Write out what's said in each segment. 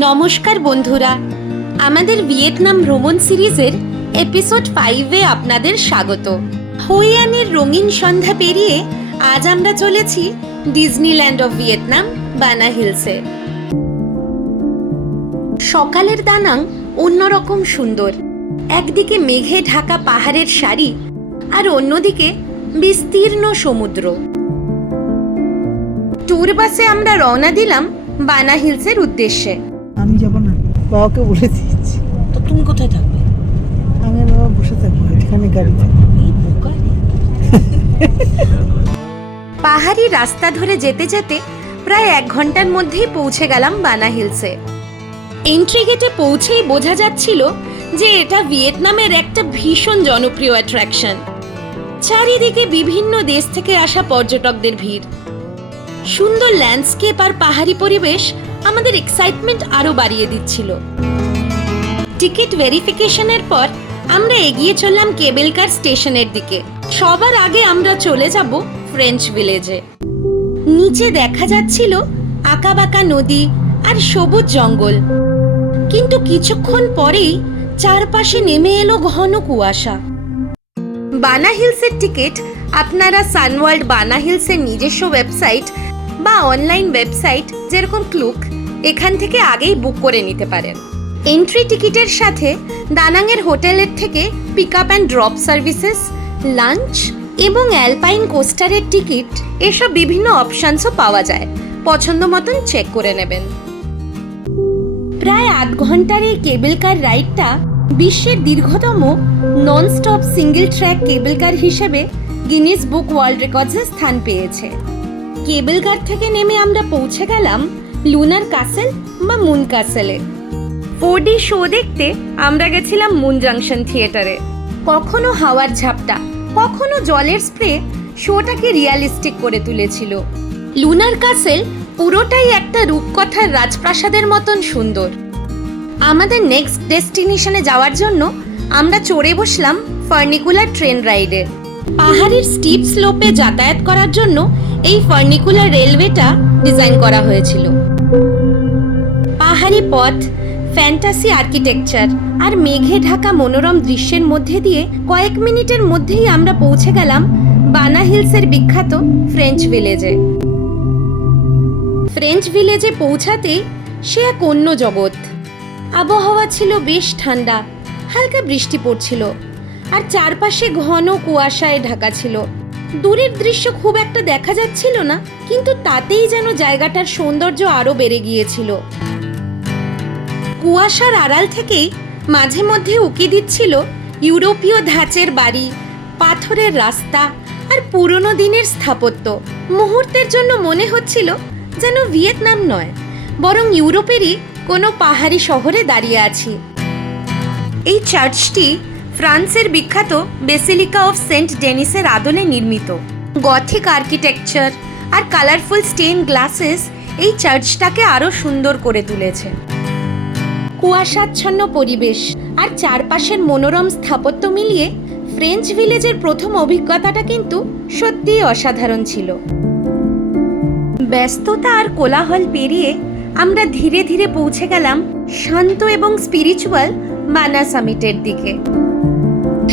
নমস্কার বন্ধুরা, আমাদের ভিয়েতনাম ভ্রমণ সিরিজের এপিসোড 5-এ আপনাদের স্বাগত। হোয়াইয়ানের রঙিন সন্ধ্যা পেরিয়ে আজ আমরা চলেছি ডিজনিল্যান্ড অফ ভিয়েতনাম বানা হিলসে। সকালের দানাং অন্যরকম সুন্দর, একদিকে মেঘে ঢাকা পাহাড়ের সারি আর অন্যদিকে বিস্তীর্ণ সমুদ্র। ট্যুর বাসে আমরা রওনা দিলাম বানা হিলসের উদ্দেশ্যে। আমি যাব না, বাবাকে বলে দিয়েছি। তো তুমি কোথায় থাকবে? আমি আর বাবা বসে থাকবো এখানে গাড়িতে। পাহাড়ি রাস্তা ধরে যেতে যেতে প্রায় 1 ঘন্টার মধ্যেই পৌঁছে গেলাম বানা হিলসে। এন্ট্রি গেটে পৌঁছেই বোঝা যাচ্ছিল যে এটা ভিয়েতনামের একটা ভীষণ জনপ্রিয় অ্যাট্রাকশন। চারিদিকে বিভিন্ন দেশ থেকে আসা পর্যটকদের ভিড়। সুন্দর ল্যান্ডস্কেপ আর পাহাড়ি পরিবেশ আমাদের এক্সাইটমেন্ট আরো বাড়িয়ে দিচ্ছিল। টিকিট ভেরিফিকেশনের পর আমরা এগিয়ে চললাম কেবল কার স্টেশনের দিকে। সবার আগে আমরা চলে যাব ফ্রেঞ্চ ভিলেজে। নিচে দেখা যাচ্ছিল আঁকাবাঁকা নদী আর সবুজ জঙ্গল, কিন্তু কিছুক্ষণ পরেই চারপাশে নেমে এলো ঘন কুয়াশা। বানা হিলসের টিকিট আপনারা সানওয়ার্ল্ড বানা হিলসের নিজস্ব ওয়েবসাইট বা অনলাইন ওয়েবসাইট যেরকম ক্লুক, এখান থেকে আগেই বুক করে নিতে পারেন। এন্ট্রি টিকিটের সাথে দানাংয়ের হোটেলের থেকে pick up and drop services, lunch এবং অ্যালপাইন কোস্টারের টিকিট, এসব বিভিন্ন অপশানসও পাওয়া যায়। পছন্দ মতন চেক করে নেবেন। প্রায় 8 ঘন্টার এই কেবল কার রাইডটা বিশ্বের দীর্ঘতম নন স্টপ সিঙ্গেল ট্র্যাক কেবল কার হিসেবে গিনেস বুক ওয়ার্ল্ড রেকর্ডসে স্থান পেয়েছে। কেবল কার থেকে নেমে আমরা পৌঁছে গেলাম লুনার ক্যাসেল বা মুন ক্যাসেলে। 4D শো দেখতে আমরা গেছিলাম মুন জাংশন থিয়েটারে। কখনো হাওয়ার ঝাপটা, কখনো জলের স্প্রে শোটাকে রিয়ালিস্টিক করে তুলেছিল। লুনার ক্যাসেল পুরোটাই একটা রূপকথার রাজপ্রাসাদের মতন সুন্দর। আমাদের নেক্সট ডেস্টিনেশনে যাওয়ার জন্য আমরা চড়ে বসলাম ফার্নিকুলার ট্রেন রাইডে। পাহাড়ের স্টিপ স্লোপে যাতায়াত করার জন্য এই ফার্নিকুলার রেলওয়েটা ডিজাইন করা হয়েছিল। পাহাড়ি পথ, ফ্যান্টাসি আর্কিটেকচার আর মেঘে ঢাকা মনোরম দৃশ্যের মধ্যে দিয়ে কয়েক মিনিটের মধ্যেই আমরা পৌঁছে গেলাম বানা হিলসের বিখ্যাত ফ্রেঞ্চ ভিলেজে। ফ্রেঞ্চ ভিলেজে পৌঁছাতেই সে এক অন্য জগৎ। আবহাওয়া ছিল বেশ ঠান্ডা, হালকা বৃষ্টি পড়ছিল আর চারপাশে ঘন কুয়াশায় ঢাকা ছিল। দূরের দৃশ্য খুব একটা দেখা যাচ্ছিল না, কিন্তু তাতেই যেন জায়গাটার সৌন্দর্য আরো বেড়ে গিয়েছিল। কুয়াশার আড়াল থেকেই মাঝে মধ্যে উকি দিচ্ছিল ইউরোপীয় ধাঁচের বাড়ি, পাথরের রাস্তা আর পুরনো দিনের স্থাপত্য। মুহূর্তের জন্য মনে হচ্ছিল যেন ভিয়েতনাম নয়, বরং ইউরোপেরই কোনো পাহাড়ি শহরে দাঁড়িয়ে আছি। এই চার্চটি ফ্রান্সের বিখ্যাত বেসিলিকা অফ সেন্ট ডেনিসের আদলে নির্মিত। গথিক আর্কিটেকচার আর কালারফুল স্টেইন গ্লাসেস এই চার্চটাকে আরো সুন্দর করে তুলেছে। কুয়াশাচ্ছন্ন পরিবেশ আর চারপাশের মনোরম স্থাপত্য মিলিয়ে ফ্রেঞ্চ ভিলেজের প্রথম অভিজ্ঞতাটা কিন্তু সত্যিই অসাধারণ ছিল। ব্যস্ততা আর কোলাহল পেরিয়ে আমরা ধীরে ধীরে পৌঁছে গেলাম শান্ত এবং স্পিরিচুয়াল বানা সামিটের দিকে।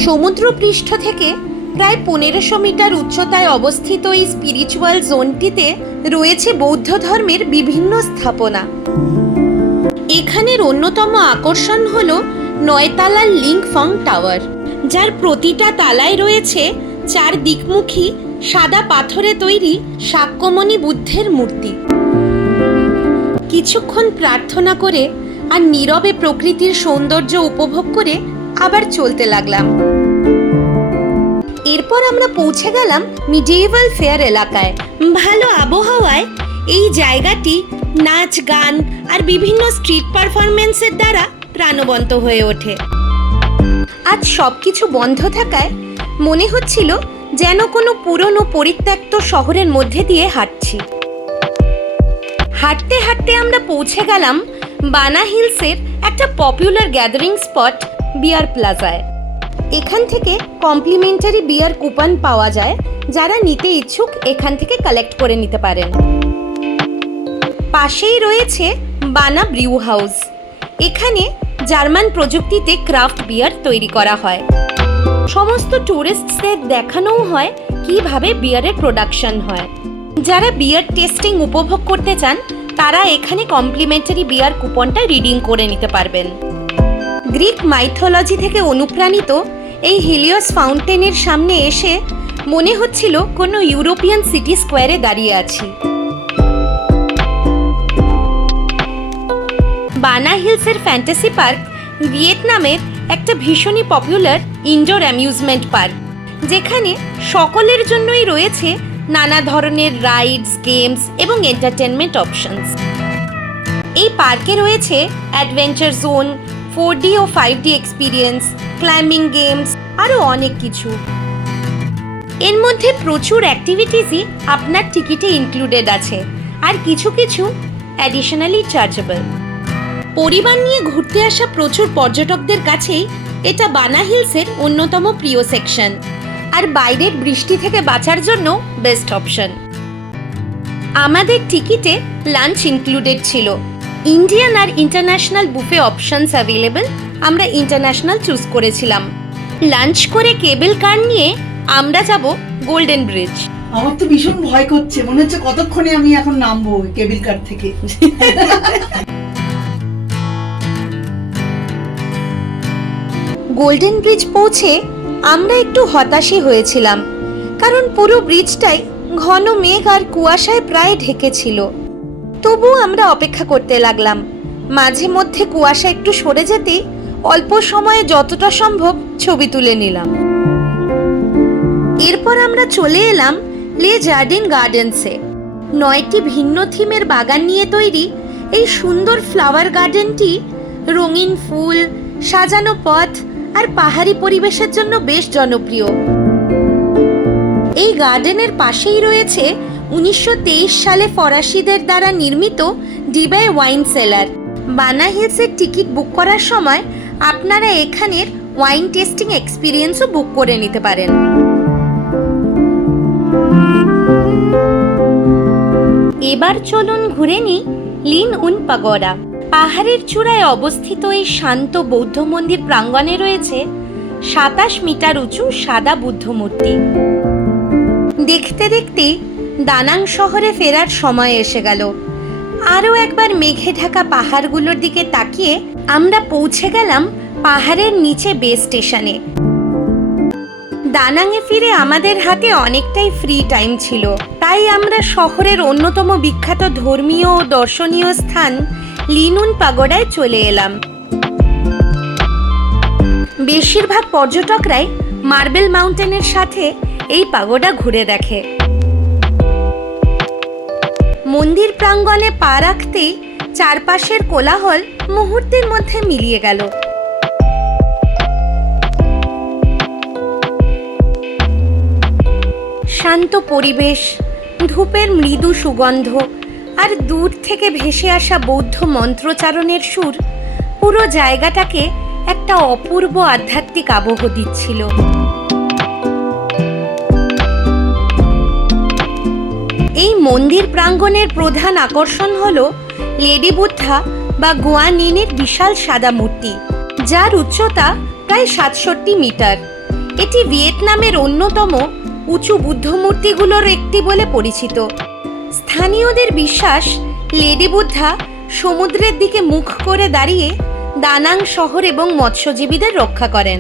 সমুদ্র পৃষ্ঠ থেকে প্রায় 1500 মিটার উচ্চতায় অবস্থিত এই স্পিরিচুয়াল জোনটিতে রয়েছে বৌদ্ধ ধর্মের বিভিন্ন স্থাপনা। এখানের অন্যতম আকর্ষণ হলো 9 তালার লিংফং টাওয়ার, যার প্রতিটা তালায় রয়েছে 4 দিকমুখী সাদা পাথরে তৈরি শাক্যমণি বুদ্ধের মূর্তি। কিছুক্ষণ প্রার্থনা করে আর নীরবে প্রকৃতির সৌন্দর্য উপভোগ করে আবার চলতে লাগলাম। এরপর আমরা পৌঁছে গেলাম মিডিয়েভাল ফেয়ার এলাকায়। ভালো আবহাওয়ায় এই জায়গাটি নাচ, গান আর বিভিন্ন স্ট্রিট পারফরমেন্সের দ্বারা প্রাণবন্ত হয়ে ওঠে। আজ সবকিছু বন্ধ থাকায় মনে হচ্ছিল যেন কোনো পুরনো পরিত্যক্ত শহরের মধ্যে দিয়ে হাঁটছি। হাঁটতে হাঁটতে আমরা পৌঁছে গেলাম বানা হিলসের একটা পপুলার গ্যাদারিং স্পট বিয়ার প্লাজায়। এখান থেকে কমপ্লিমেন্টারি বিয়ার কুপন পাওয়া যায়, যারা নিতে ইচ্ছুক এখান থেকে কালেক্ট করে নিতে পারেন। পাশেই রয়েছে বানা ব্রিউ হাউস। এখানে জার্মান প্রযুক্তিতে ক্রাফট বিয়ার তৈরি করা হয়। সমস্ত ট্যুরিস্টদের দেখানোও হয় কিভাবে বিয়ারের প্রোডাকশন হয়। যারা বিয়ার টেস্টিং উপভোগ করতে চান তারা এখানে কমপ্লিমেন্টারি বিয়ার কুপনটা রিডিং করে নিতে পারবেন। গ্রিক মাইথোলজি থেকে অনুপ্রাণিত এই হিলিওস ফাউন্টেনের সামনে এসে মনে হচ্ছিল কোনো ইউরোপিয়ান সিটি স্কোয়ারে দাঁড়িয়ে আছি। বানা হিলসের ফ্যান্টাসি পার্ক ভিয়েতনামের একটা ভীষণই পপুলার ইনডোর অ্যামিউজমেন্ট পার্ক, যেখানে সকলের জন্যই রয়েছে নানা ধরনের রাইডস, গেমস এবং এন্টারটেনমেন্ট অপশনস। এই পার্কে রয়েছে অ্যাডভেঞ্চার জোন, 4D ও 5D এক্সপিরিয়েন্স, ক্লাইম্বিং গেমস, আরও অনেক কিছু। এর মধ্যে প্রচুর অ্যাক্টিভিটিসই আপনার টিকিটে ইনক্লুডেড আছে, আর কিছু কিছু অ্যাডিশনালি চার্জেবল। পরিবার নিয়ে ঘুরতে আসা প্রচুর পর্যটকদের কাছেই এটা বানা হিলসের অন্যতম প্রিয় সেকশন, আর বাইরের বৃষ্টি থেকে বাঁচার জন্য বেস্ট অপশন। আমাদের টিকিটে লাঞ্চ ইনক্লুডেড ছিল। ইন্ডিয়ান আর ইন্টারন্যাশনাল বুফে অপশনস অ্যাভেলেবল। আমরা ইন্টারন্যাশনাল চুজ করেছিলাম। লাঞ্চ করে কেবল কার নিয়ে আমরা যাব গোল্ডেন ব্রিজ। আমার তো ভীষণ ভয় করছে, মনে হচ্ছে কতক্ষণে আমি এখন নামবো কেবিল কার থেকে। গোল্ডেন ব্রিজ পৌঁছে আমরা একটু হতাশই হয়েছিলাম, কারণ পুরো ব্রিজটাই ঘন মেঘ আর কুয়াশায় প্রায় ঢেকেছিল। তবুও আমরা অপেক্ষা করতে লাগলাম। মাঝে মধ্যে কুয়াশা একটু সরে যেতে অল্প সময়ে যতটা সম্ভব ছবি তুলে নিলাম। এরপর আমরা চলে এলাম লে জার্ডিন গার্ডেন্সে। 9টি ভিন্ন থিমের বাগান নিয়ে তৈরি এই সুন্দর ফ্লাওয়ার গার্ডেনটি রঙিন ফুল, সাজানো পথ আর পাহাড়ি পরিবেশের জন্য বেশ জনপ্রিয়। এই গার্ডেনের পাশেই রয়েছে 1923 সালে ফরাসিদের দ্বারা নির্মিত ডিবাই ওয়াইন সেলার। বানা হিলসের টিকিট বুক করার সময় আপনারা এখানের ওয়াইন টেস্টিং এক্সপিরিয়েন্সও বুক করে নিতে পারেন। এবার চলুন ঘুরে নিই লিন উন পাগোডা। পাহাড়ের চূড়ায় অবস্থিত এই শান্ত বৌদ্ধ মন্দির প্রাঙ্গণে রয়েছে 27 মিটার উঁচু সাদা বুদ্ধ মূর্তি। দেখতে দেখতে দানাং শহরে ফেরার সময় এসে গেল। আরও একবার মেঘে ঢাকা পাহাড়গুলোর দিকে তাকিয়ে আমরা পৌঁছে গেলাম পাহাড়ের নিচে বেস স্টেশনে। দানাংয়ে ফিরে আমাদের হাতে অনেকটাই ফ্রি টাইম ছিল, তাই আমরা শহরের অন্যতম বিখ্যাত ধর্মীয় ও দর্শনীয় স্থান লিনুন পাগোডায় চলে এলাম। বেশিরভাগ পর্যটকরাই মার্বেল মাউন্টেনের সাথে এই পাগোডা ঘুরে দেখে। মন্দির প্রাঙ্গণে পা রাখতেই চারপাশের কোলাহল মুহূর্তের মধ্যে মিলিয়ে গেল। শান্ত পরিবেশ, ধূপের মৃদু সুগন্ধ আর দূর থেকে ভেসে আসা বৌদ্ধ মন্ত্রোচ্চারণের সুর পুরো জায়গাটাকে একটা অপূর্ব আধ্যাত্মিক আবহ দিচ্ছিল। এই মন্দির প্রাঙ্গণের প্রধান আকর্ষণ হলো লেডি বুদ্ধা বা গুয়ানিনের বিশাল সাদা মূর্তি, যার উচ্চতা প্রায় 67 মিটার। এটি ভিয়েতনামের অন্যতম উঁচু বুদ্ধ মূর্তিগুলোর একটি বলে পরিচিত। স্থানীয়দের বিশ্বাস, লেডি বুদ্ধা সমুদ্রের দিকে মুখ করে দাঁড়িয়ে দানাং শহর এবং মৎস্যজীবীদের রক্ষা করেন।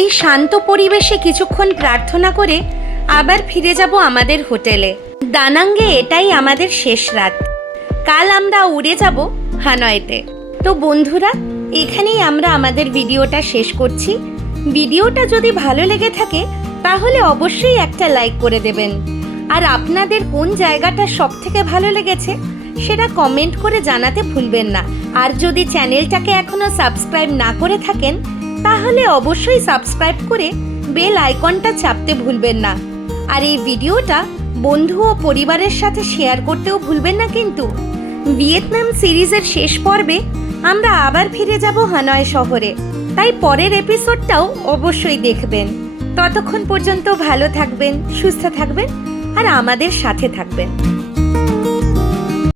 এই শান্ত পরিবেশে কিছুক্ষণ প্রার্থনা করে আবার ফিরে যাব আমাদের হোটেলে। দানাঙ্গে এটাই আমাদের শেষ রাত। কাল আমরা উড়ে যাব হানয়তে। তো বন্ধুরা, এখানেই আমরা আমাদের ভিডিওটা শেষ করছি। ভিডিওটা যদি ভালো লেগে থাকে তাহলে অবশ্যই একটা লাইক করে দেবেন, আর আপনাদের কোন জায়গাটা সব থেকে ভালো লেগেছে সেটা কমেন্ট করে জানাতে ভুলবেন না। আর যদি চ্যানেলটাকে এখনো সাবস্ক্রাইব না করে থাকেন তাহলে অবশ্যই সাবস্ক্রাইব করে বেল আইকনটা চাপতে ভুলবেন না। আর এই ভিডিওটা বন্ধু ও পরিবারের সাথে শেয়ার করতেও ভুলবেন না কিন্তু। ভিয়েতনাম সিরিজের শেষ পর্বে আমরা আবার ফিরে যাব হানয় শহরে, তাই পরের এপিসোডটাও অবশ্যই দেখবেন। ততক্ষণ পর্যন্ত ভালো থাকবেন, সুস্থ থাকবেন আর আমাদের সাথে থাকবেন।